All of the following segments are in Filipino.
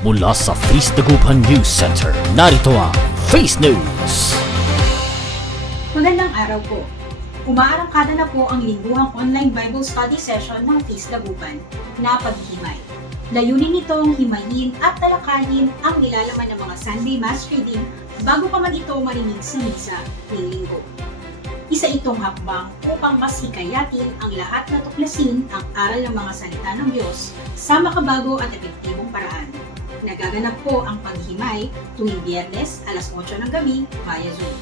Mula sa Face Dagupan News Center, narito ang Face News! Magandang araw po. Umaarangkada na po ang lingguhang online Bible study session ng Face Dagupan na paghihimay. Layunin nitong himayin at talakayin ang nilalaman ng mga Sunday Mass reading bago pa man ito marinig sa misa ng linggo. Isa itong hakbang upang mas hikayatin ang lahat na tuklasin ang aral ng mga salita ng Diyos sa makabago at epektibong paraan. Nagaganap po ang paghimay tuwing Biyernes alas 8 ng gabi via Zoom.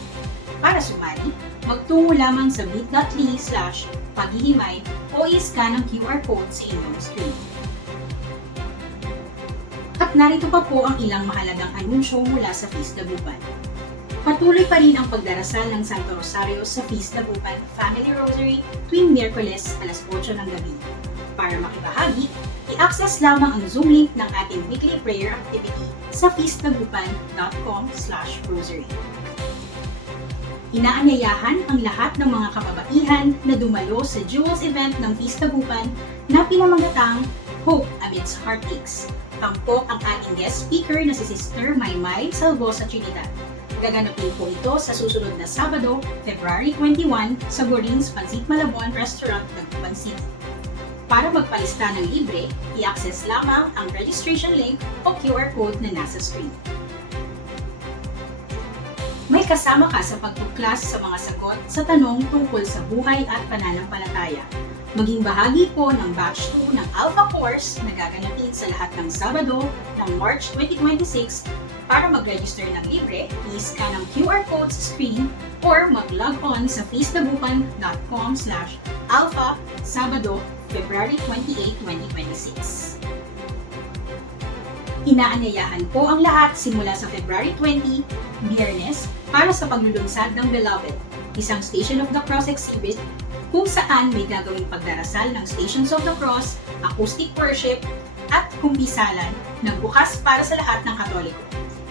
Para sumali, magtungo lamang sa bit.ly/paghihimay o i-scan ang QR code sa inyong screen. At narito pa po ang ilang mahalagang anunsyo mula sa Face Dagupan. Patuloy pa rin ang pagdarasal ng Santo Rosario sa Face Dagupan Family Rosary tuwing Miyerkules alas 8 ng gabi. Para makibahagi, i-access lamang ang Zoom link ng ating weekly prayer activity sa feastdagupan.com/rosary. Inaanyayahan ang lahat ng mga kababaihan na dumalo sa Jewels event ng Face Dagupan na pinamagatang Hope Amidst Heartaches. Tampok ang ating guest speaker na si Sister Maymay Salvosa Trinidad. Gaganapin po ito sa susunod na Sabado, February 21 sa Gorins Pancit Malabon Restaurant, Dagupan City. Para magpalista ng libre, i-access lamang ang registration link o QR code na nasa screen. May kasama ka sa pagtuklas sa mga sagot sa tanong tungkol sa buhay at pananampalataya. Maging bahagi po ng Batch 2 ng Alpha Course na gaganapin sa lahat ng Sabado ng March 2026. Para mag-register ng libre, i-scan ang QR code sa screen or mag-log on sa facedagupan.com/alpha Sabado, February 28, 2026. Inaanyayahan po ang lahat simula sa February 20, Biyernes, para sa paglulunsad ng Beloved, isang Station of the Cross exhibit kung saan may gagawing pagdarasal ng Stations of the Cross, acoustic worship, at kumpisalan na bukas para sa lahat ng Katoliko.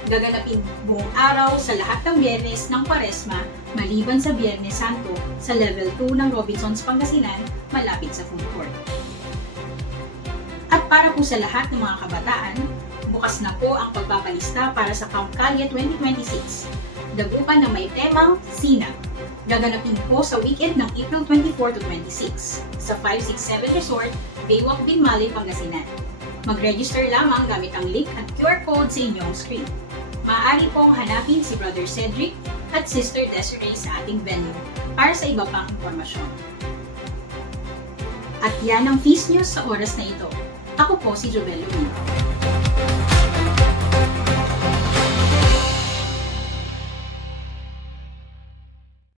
Gaganapin buong araw sa lahat ng Biyernes ng Quaresma maliban sa Biyernes Santo sa Level 2 ng Robinsons Pangasinan malapit sa food court. At para po sa lahat ng mga kabataan, bukas na po ang pagpapalista para sa Camp Calye 2026. Dagupan na may temang Sinag. Gaganapin po sa weekend ng April 24 to 26 sa 567 Resort, Baywalk Binmalay, Pangasinan. Mag-register lamang gamit ang link at QR code sa inyong screen. Maaari pong hanapin si Brother Cedric at Sister Desiree sa ating venue para sa iba pang impormasyon. At yan ang Feast News sa oras na ito. Ako po si Jobel Lumino.